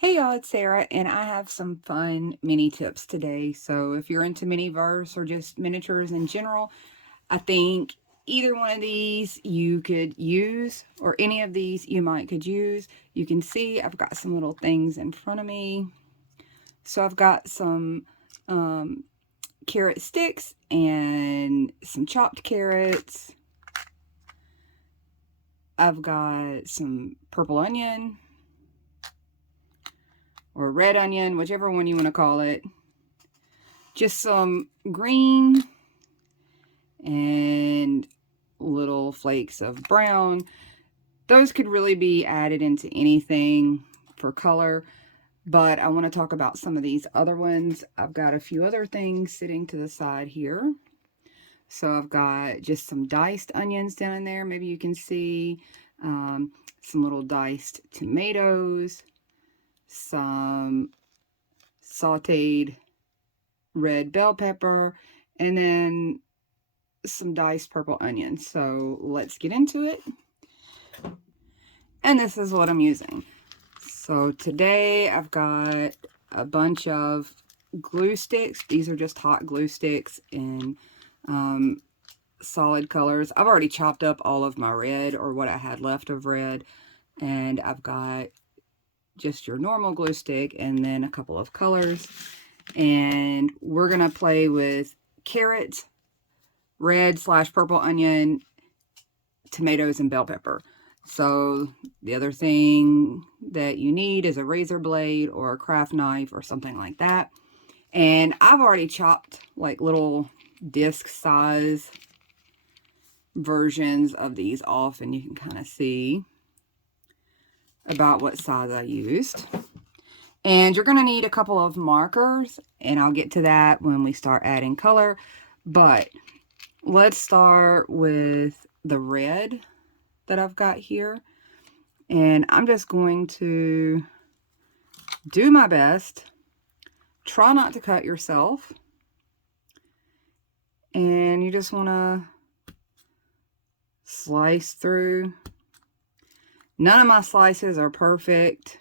Hey y'all, it's Sarah, and I have some fun mini tips today. So if you're into Miniverse or just miniatures in general, I think either one of these you could use, or any of these you might could use. You can see I've got some little things in front of me. So I've got some carrot sticks and some chopped carrots. I've got some purple onion or red onion, whichever one you want to call it. Just some green and little flakes of brown. Those could really be added into anything for color, but I want to talk about some of these other ones. I've got a few other things sitting to the side here. So I've got just some diced onions down in there. Maybe you can see some little diced tomatoes, some sauteed red bell pepper, and then some diced purple onions. So let's get into it. And this is what I'm using. So today I've got a bunch of glue sticks. These are just hot glue sticks in solid colors. I've already chopped up all of my red, or what I had left of red, and I've got just your normal glue stick and then a couple of colors. And we're gonna play with carrots, red/purple onion, tomatoes, and bell pepper. So the other thing that you need is a razor blade or a craft knife or something like that. And I've already chopped like little disc size versions of these off, and you can kind of see about what size I used. And you're going to need a couple of markers, and I'll get to that when we start adding color. But let's start with the red that I've got here. And I'm just going to do my best. Try not to cut yourself. And you just want to slice through. None of my slices are perfect.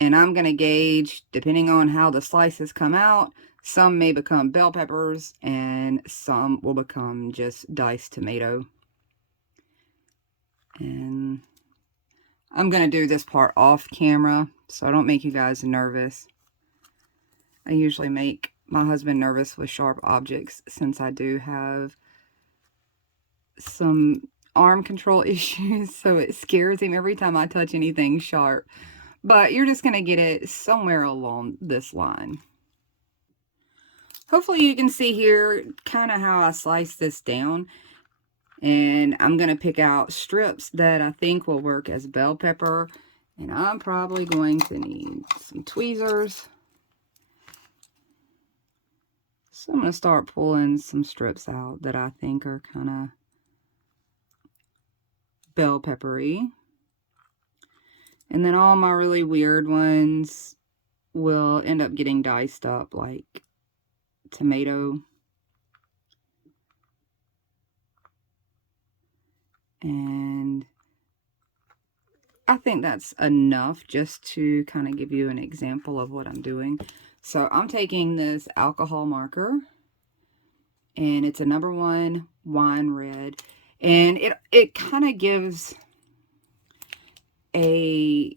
And I'm going to gauge, depending on how the slices come out, some may become bell peppers and some will become just diced tomato. And I'm going to do this part off camera so I don't make you guys nervous. I usually make my husband nervous with sharp objects since I do have some arm control issues, so it scares him every time I touch anything sharp. But you're just going to get it somewhere along this line. Hopefully you can see here kind of how I slice this down. And I'm going to pick out strips that I think will work as bell pepper. And I'm probably going to need some tweezers. So I'm going to start pulling some strips out that I think are kind of bell peppery. And then all my really weird ones will end up getting diced up like tomato. And I think that's enough just to kind of give you an example of what I'm doing. So I'm taking this alcohol marker, and it's a #1 wine red, and it kind of gives a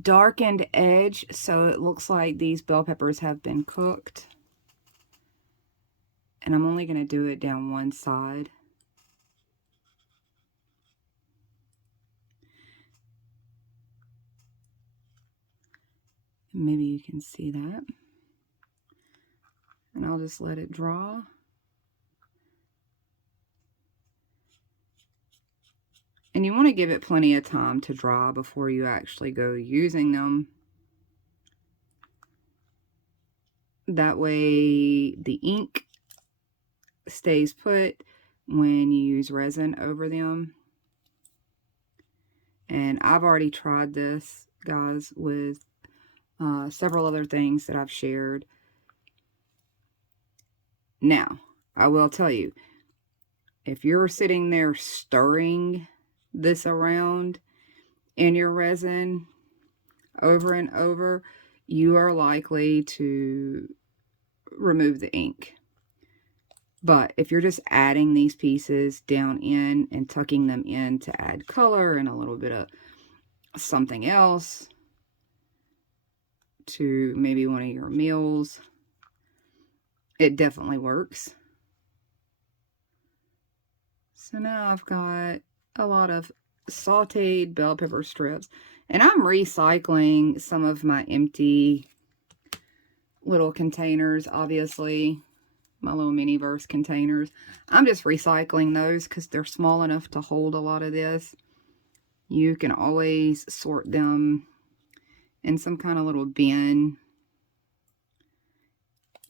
darkened edge, so it looks like these bell peppers have been cooked. And I'm only going to do it down one side. Maybe you can see that. And I'll just let it draw. And you want to give it plenty of time to dry before you actually go using them. That way the ink stays put when you use resin over them. And I've already tried this, guys, with several other things that I've shared. Now, I will tell you, if you're sitting there stirring this around, in your resin over and over, you are likely to remove the ink. But if you're just adding these pieces down in and tucking them in to add color and a little bit of something else to maybe one of your meals, it definitely works. So now I've got a lot of sauteed bell pepper strips, and I'm recycling some of my empty little containers, obviously, my little Miniverse containers. I'm just recycling those because they're small enough to hold a lot of this. You can always sort them in some kind of little bin,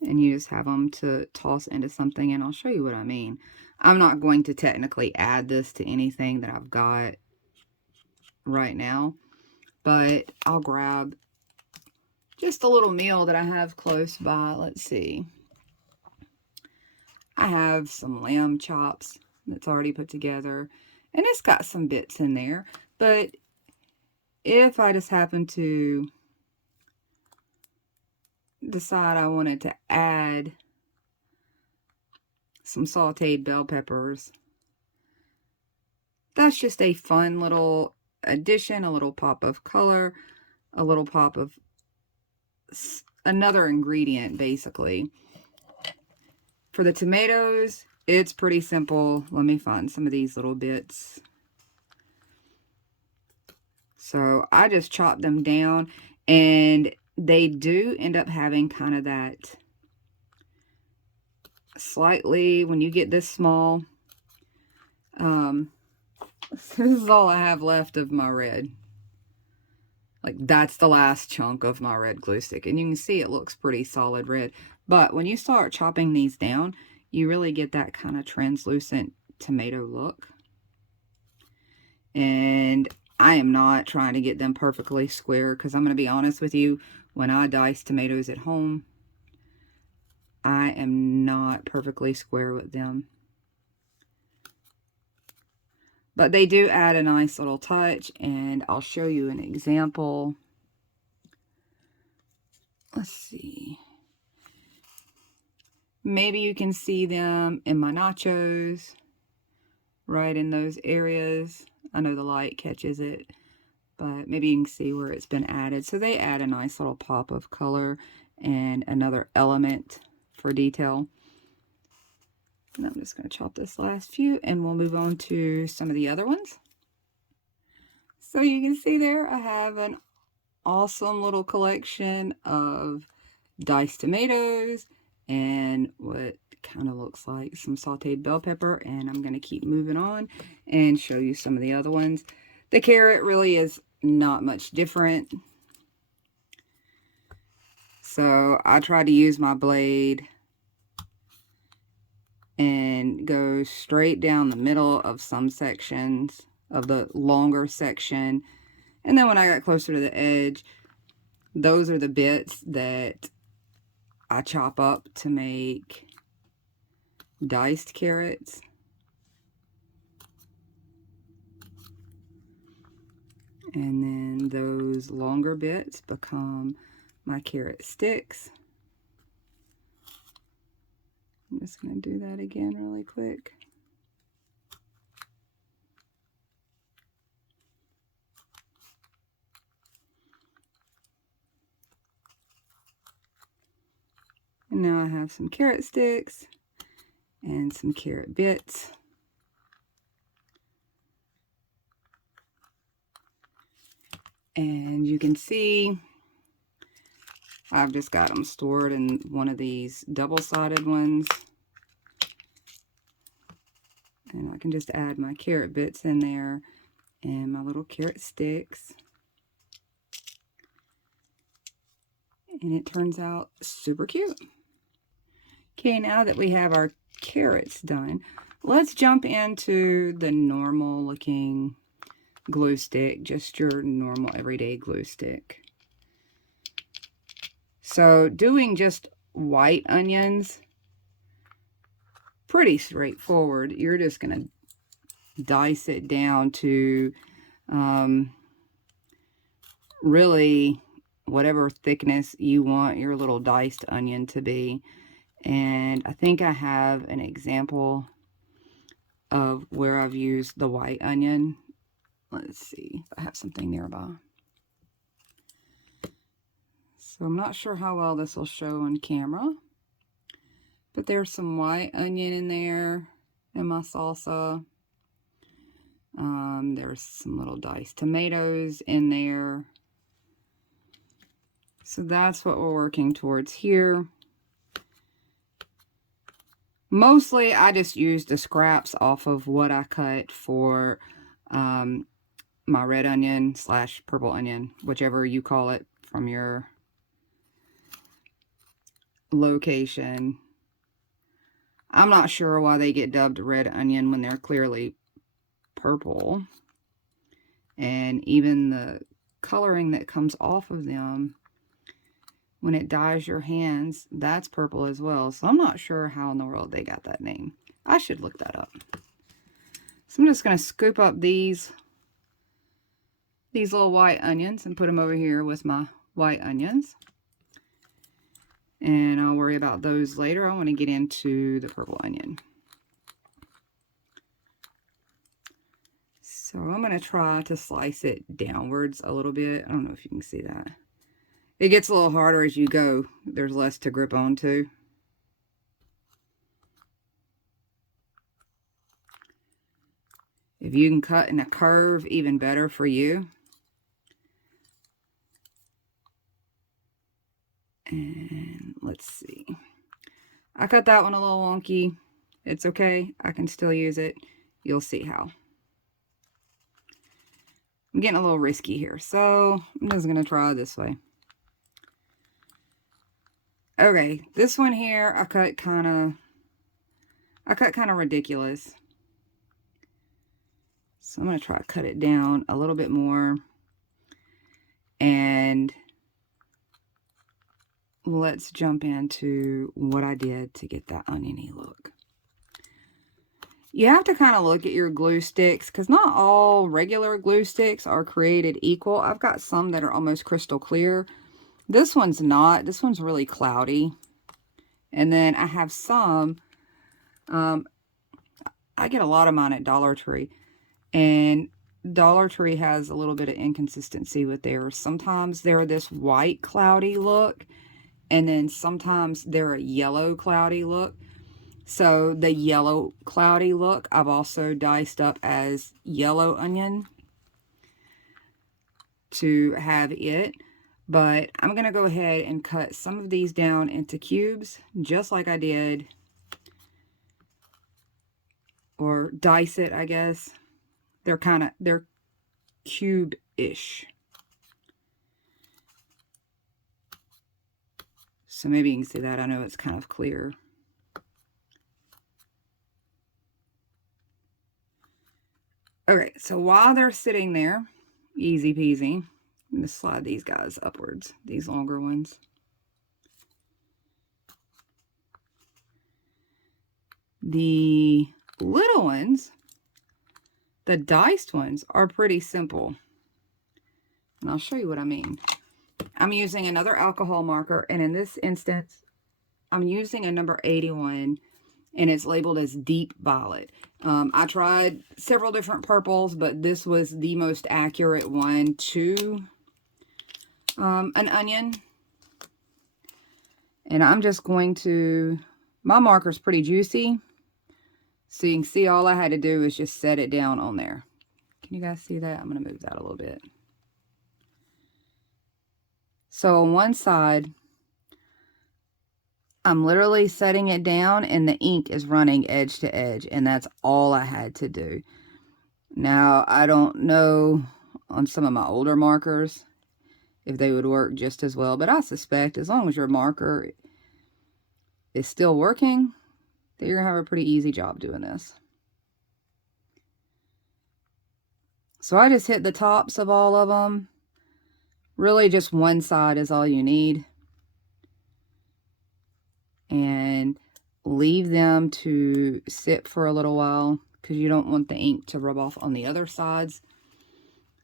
and you just have them to toss into something, and I'll show you what I mean. I'm not going to technically add this to anything that I've got right now, but I'll grab just a little meal that I have close by. Let's see. I have some lamb chops that's already put together, and it's got some bits in there, but if I just happen to decide I wanted to add some sauteed bell peppers, that's just a fun little addition, a little pop of color, a little pop of another ingredient, basically. For the tomatoes, it's pretty simple. Let me find some of these little bits. So I just chop them down, and they do end up having kind of that slightly, when you get this small, this is all I have left of my red. Like, that's the last chunk of my red glue stick. And you can see it looks pretty solid red. But when you start chopping these down, you really get that kind of translucent tomato look. And I am not trying to get them perfectly square, because I'm going to be honest with you, when I dice tomatoes at home, I am not perfectly square with them. But they do add a nice little touch, and I'll show you an example. Let's see. Maybe you can see them in my nachos, right in those areas. I know the light catches it, but maybe you can see where it's been added. So they add a nice little pop of color and another element for detail. And I'm just going to chop this last few, and we'll move on to some of the other ones. So you can see there, I have an awesome little collection of diced tomatoes and what kind of looks like some sauteed bell pepper, and I'm going to keep moving on and show you some of the other ones. The carrot really is not much different. So I try to use my blade and go straight down the middle of some sections of the longer section, and then when I got closer to the edge, those are the bits that I chop up to make diced carrots. And then those longer bits become my carrot sticks. I'm just going to do that again really quick. And now I have some carrot sticks and some carrot bits. And you can see I've just got them stored in one of these double-sided ones. And I can just add my carrot bits in there and my little carrot sticks. And it turns out super cute. Okay, now that we have our carrots done, let's jump into the normal looking glue stick, just your normal everyday glue stick. So doing just white onions, pretty straightforward. You're just going to dice it down to really whatever thickness you want your little diced onion to be. And I think I have an example of where I've used the white onion. Let's see if I have something nearby. So I'm not sure how well this will show on camera, but there's some white onion in there in my salsa. There's some little diced tomatoes in there. So that's what we're working towards here. Mostly I just used the scraps off of what I cut for my red onion / purple onion, whichever you call it from your location. I'm not sure why they get dubbed red onion when they're clearly purple. And even the coloring that comes off of them when it dyes your hands, that's purple as well. So I'm not sure how in the world they got that name. I should look that up. So I'm just going to scoop up these little white onions and put them over here with my white onions. And I'll worry about those later. I want to get into the purple onion. So I'm going to try to slice it downwards a little bit. I don't know if you can see that. It gets a little harder as you go. There's less to grip onto. If you can cut in a curve, even better for you. And let's see. I cut that one a little wonky. It's okay. I can still use it. You'll see how. I'm getting a little risky here, so I'm just going to try this way. Okay, this one here, I cut kind of ridiculous. So I'm going to try to cut it down a little bit more. And let's jump into what I did to get that oniony look. You have to kind of look at your glue sticks because not all regular glue sticks are created equal. I've got some that are almost crystal clear. This one's not. This one's really cloudy. And then I have some, I get a lot of mine at Dollar Tree. And Dollar Tree has a little bit of inconsistency with theirs. Sometimes they're this white cloudy look. And then sometimes they're a yellow cloudy look. So the yellow cloudy look, I've also diced up as yellow onion to have it. But I'm going to go ahead and cut some of these down into cubes, just like I did. Or dice it, I guess. They're cube-ish. So maybe you can see that. I know it's kind of clear. Okay, so while they're sitting there, easy peasy, I'm going to slide these guys upwards, these longer ones. The little ones, the diced ones, are pretty simple. And I'll show you what I mean. I'm using another alcohol marker, and in this instance, I'm using a number 81, and it's labeled as Deep Violet. I tried several different purples, but this was the most accurate one to an onion. And I'm just going to, my marker's pretty juicy. So you can see all I had to do is just set it down on there. Can you guys see that? I'm going to move that a little bit. So on one side, I'm literally setting it down and the ink is running edge to edge, and that's all I had to do. Now, I don't know on some of my older markers if they would work just as well, but I suspect as long as your marker is still working, that you're going to have a pretty easy job doing this. So I just hit the tops of all of them. Really just one side is all you need. And leave them to sit for a little while because you don't want the ink to rub off on the other sides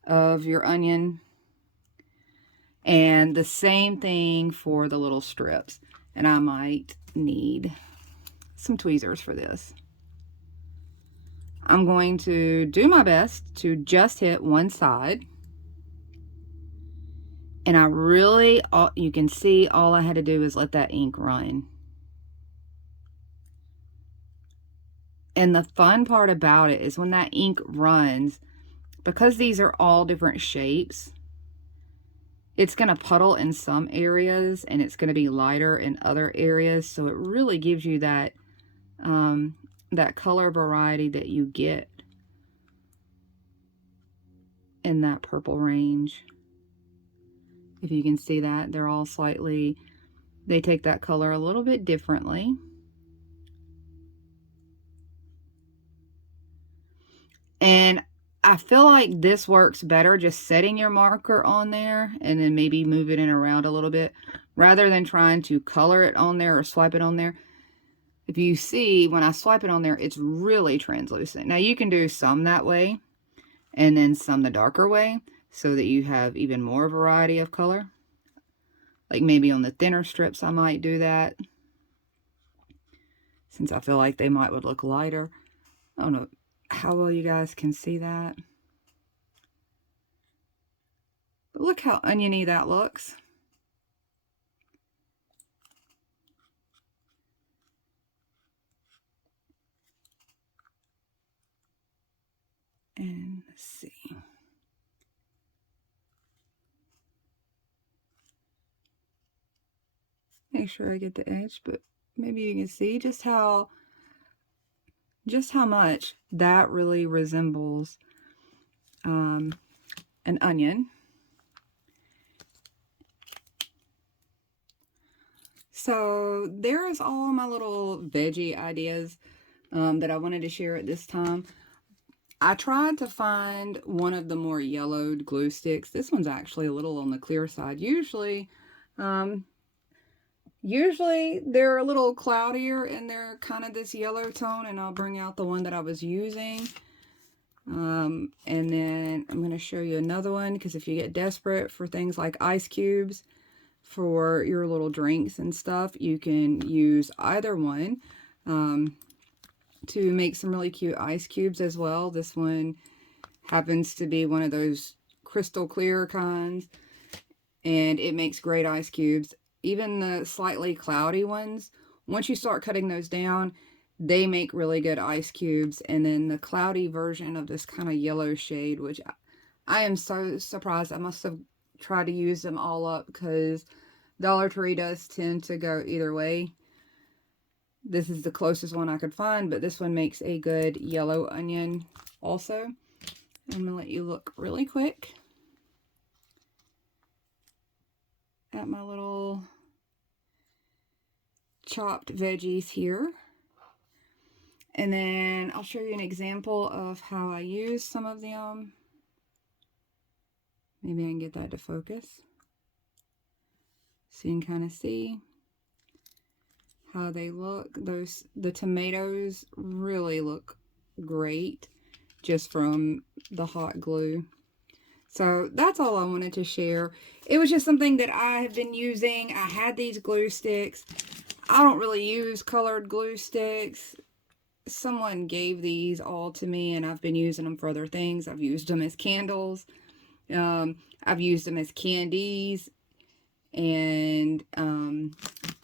of your onion. And the same thing for the little strips. And I might need some tweezers for this. I'm going to do my best to just hit one side. And I really, you can see all I had to do is let that ink run. And the fun part about it is when that ink runs, because these are all different shapes, it's going to puddle in some areas and it's going to be lighter in other areas. So it really gives you that, that color variety that you get in that purple range. If you can see that, they're all slightly, they take that color a little bit differently. And I feel like this works better just setting your marker on there and then maybe move it in around a little bit rather than trying to color it on there or swipe it on there. If you see, when I swipe it on there, it's really translucent. Now you can do some that way and then some the darker way so that you have even more variety of color. Like maybe on the thinner strips, I might do that, since I feel like they would look lighter. I don't know how well you guys can see that. But look how oniony that looks. And let's see. Make sure I get the edge, but maybe you can see just how much that really resembles an onion. So there's all my little veggie ideas that I wanted to share at this time. I tried to find one of the more yellowed glue sticks. This one's actually a little on the clear side. Usually they're a little cloudier and they're kind of this yellow tone, and I'll bring out the one that I was using. And then I'm going to show you another one, because if you get desperate for things like ice cubes for your little drinks and stuff, you can use either one to make some really cute ice cubes as well. This one happens to be one of those crystal clear kinds, and it makes great ice cubes. Even the slightly cloudy ones, once you start cutting those down, they make really good ice cubes. And then the cloudy version of this kind of yellow shade, which I am so surprised. I must have tried to use them all up, because Dollar Tree does tend to go either way. This is the closest one I could find, but this one makes a good yellow onion also. I'm going to let you look really quick at my little chopped veggies here. And then I'll show you an example of how I use some of them. Maybe I can get that to focus so you can kind of see how they look. The tomatoes really look great just from the hot glue. So that's all I wanted to share. It was just something that I have been using. I had these glue sticks. I don't really use colored glue sticks. Someone gave these all to me, and I've been using them for other things. I've used them as candles. I've used them as candies. And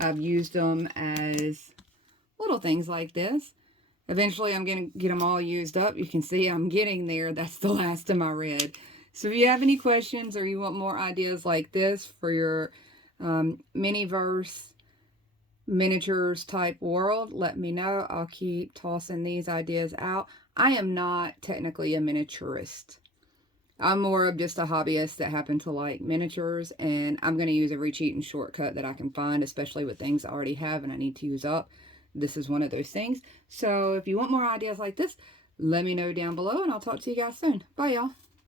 I've used them as little things like this. Eventually I'm going to get them all used up. You can see I'm getting there. That's the last of my red. So if you have any questions or you want more ideas like this for your Miniverse miniatures type world, let me know. I'll keep tossing these ideas out. I am not technically a miniaturist. I'm more of just a hobbyist that happen to like miniatures, and I'm going to use every cheat and shortcut that I can find, especially with things I already have and I need to use up. This is one of those things. So if you want more ideas like this, let me know down below, and I'll talk to you guys soon. Bye, y'all.